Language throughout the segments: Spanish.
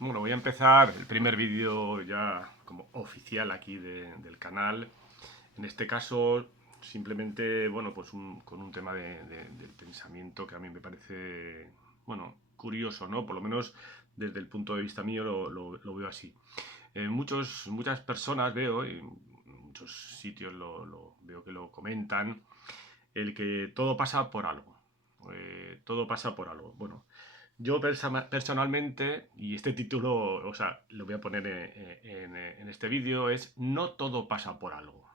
Bueno, voy a empezar el primer vídeo ya como oficial aquí del canal. En este caso, simplemente, bueno, pues con un tema del pensamiento que a mí me parece, bueno, curioso, ¿no? Por lo menos desde el punto de vista mío lo veo así. Muchas personas veo, y en muchos sitios lo veo que lo comentan, el que todo pasa por algo. Todo pasa por algo. Bueno, yo personalmente, y este título, o sea, lo voy a poner en este vídeo, es no todo pasa por algo.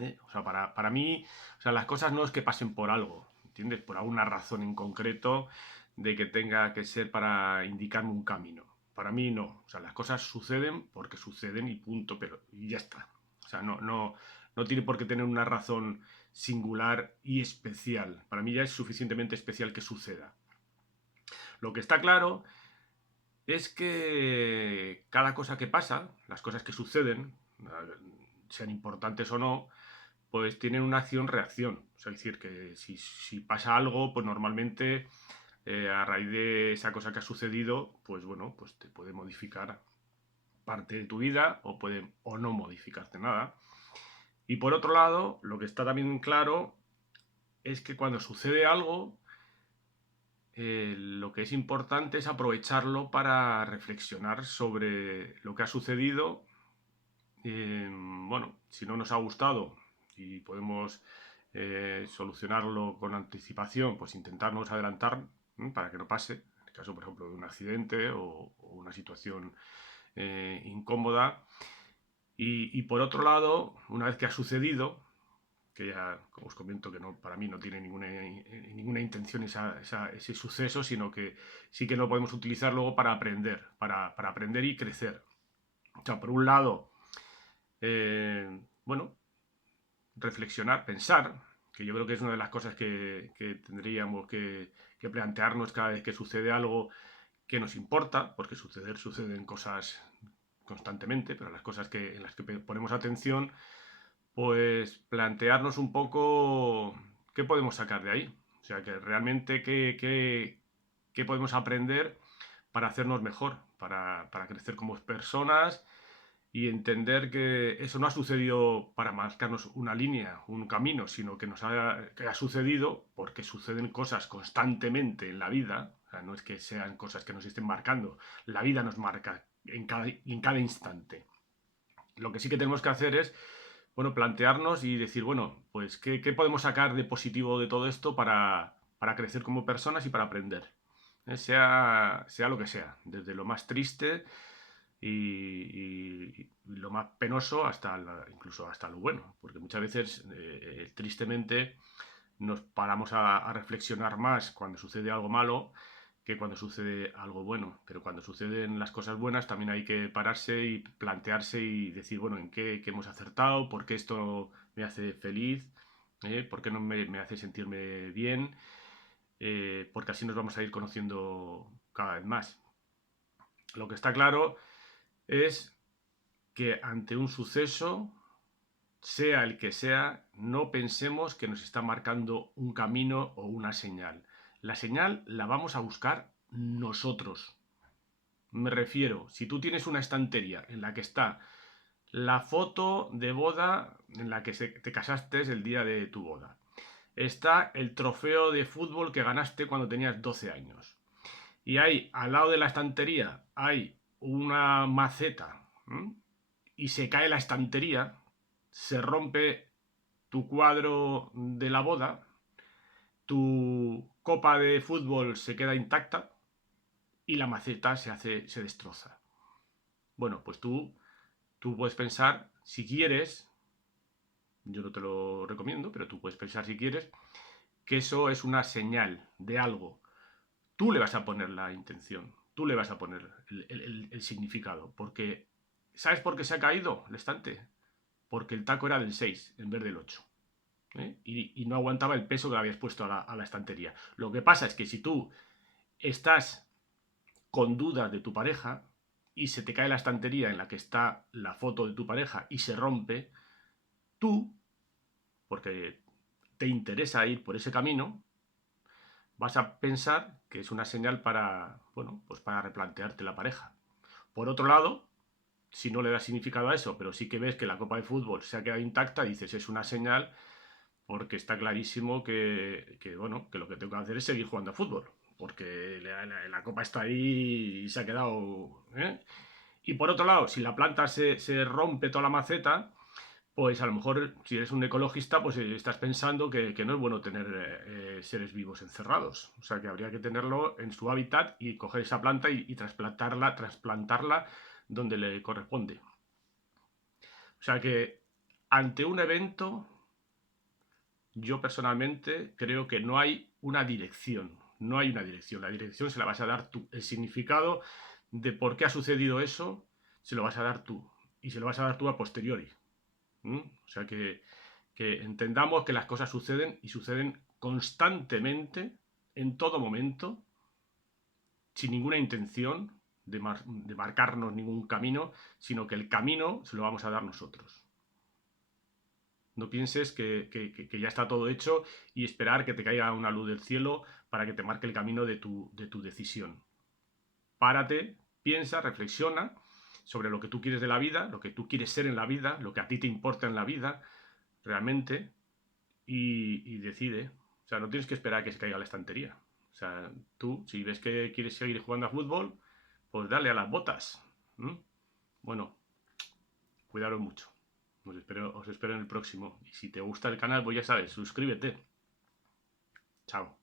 ¿Eh? O sea, para mí, o sea, las cosas no es que pasen por algo, ¿entiendes? Por alguna razón en concreto de que tenga que ser para indicarme un camino. Para mí no. O sea, las cosas suceden porque suceden y punto, pero y ya está. O sea, no tiene por qué tener una razón singular y especial. Para mí ya es suficientemente especial que suceda. Lo que está claro es que cada cosa que pasa, las cosas que suceden, sean importantes o no, pues tienen una acción-reacción. O sea, es decir, que si pasa algo, pues normalmente a raíz de esa cosa que ha sucedido, pues bueno, pues te puede modificar parte de tu vida o puede o no modificarte nada. Y por otro lado, lo que está también claro es que cuando sucede algo, lo que es importante es aprovecharlo para reflexionar sobre lo que ha sucedido. Bueno, si no nos ha gustado y podemos solucionarlo con anticipación, pues intentarnos adelantar para que no pase. En el caso, por ejemplo, de un accidente o una situación incómoda. Y por otro lado, una vez que ha sucedido, que ya, como os comento, que no, para mí no tiene ninguna intención ese suceso, sino que sí que lo podemos utilizar luego para aprender, para aprender y crecer. O sea, por un lado, bueno, reflexionar, pensar, que yo creo que es una de las cosas que tendríamos que plantearnos cada vez que sucede algo que nos importa, porque suceden cosas constantemente, pero las cosas en las que ponemos atención, pues plantearnos un poco qué podemos sacar de ahí. O sea, que realmente qué podemos aprender para hacernos mejor, para crecer como personas y entender que eso no ha sucedido para marcarnos una línea, un camino, sino que ha sucedido porque suceden cosas constantemente en la vida. O sea, no es que sean cosas que nos estén marcando, la vida nos marca en cada instante. Lo que sí que tenemos que hacer es, bueno, plantearnos y decir, bueno, pues qué podemos sacar de positivo de todo esto para crecer como personas y para aprender. Sea lo que sea, desde lo más triste y lo más penoso hasta incluso hasta lo bueno, porque muchas veces, tristemente, nos paramos a reflexionar más cuando sucede algo malo que cuando sucede algo bueno. Pero cuando suceden las cosas buenas también hay que pararse y plantearse y decir, bueno, en qué hemos acertado, por qué esto me hace feliz, por qué no me hace sentirme bien, porque así nos vamos a ir conociendo cada vez más. Lo que está claro es que ante un suceso, sea el que sea, no pensemos que nos está marcando un camino o una señal. La señal la vamos a buscar nosotros. Me refiero, si tú tienes una estantería en la que está la foto de boda en la que te casaste el día de tu boda, está el trofeo de fútbol que ganaste cuando tenías 12 años, y ahí, al lado de la estantería, hay una maceta, y se cae la estantería, se rompe tu cuadro de la boda, tu copa de fútbol se queda intacta y la maceta se destroza. Bueno, pues tú puedes pensar, si quieres, yo no te lo recomiendo, pero tú puedes pensar si quieres, que eso es una señal de algo. Tú le vas a poner la intención, tú le vas a poner el significado, porque ¿sabes por qué se ha caído el estante? Porque el taco era del 6 en vez del 8. Y no aguantaba el peso que le habías puesto a la estantería. Lo que pasa es que si tú estás con dudas de tu pareja y se te cae la estantería en la que está la foto de tu pareja y se rompe, tú, porque te interesa ir por ese camino, vas a pensar que es una señal para, bueno, pues para replantearte la pareja. Por otro lado, si no le das significado a eso, pero sí que ves que la copa de fútbol se ha quedado intacta, dices, es una señal porque está clarísimo bueno, que lo que tengo que hacer es seguir jugando a fútbol, porque la copa está ahí y se ha quedado... ¿eh? Y por otro lado, si la planta se rompe toda la maceta, pues a lo mejor si eres un ecologista, pues estás pensando que no es bueno tener seres vivos encerrados. O sea, que habría que tenerlo en su hábitat y coger esa planta y trasplantarla donde le corresponde. O sea que ante un evento, yo personalmente creo que no hay una dirección. No hay una dirección. La dirección se la vas a dar tú. El significado de por qué ha sucedido eso, se lo vas a dar tú. Y se lo vas a dar tú a posteriori. ¿Mm? O sea que entendamos que las cosas suceden y suceden constantemente, en todo momento, sin ninguna intención de marcarnos ningún camino, sino que el camino se lo vamos a dar nosotros. No pienses que ya está todo hecho y esperar que te caiga una luz del cielo para que te marque el camino de tu decisión. Párate, piensa, reflexiona sobre lo que tú quieres de la vida, lo que tú quieres ser en la vida, lo que a ti te importa en la vida, realmente, y decide. O sea, no tienes que esperar a que se caiga la estantería. O sea, tú, si ves que quieres seguir jugando a fútbol, pues dale a las botas. ¿Mm? Bueno, cuidaros mucho. Os espero en el próximo. Y si te gusta el canal, pues ya sabes, suscríbete. Chao.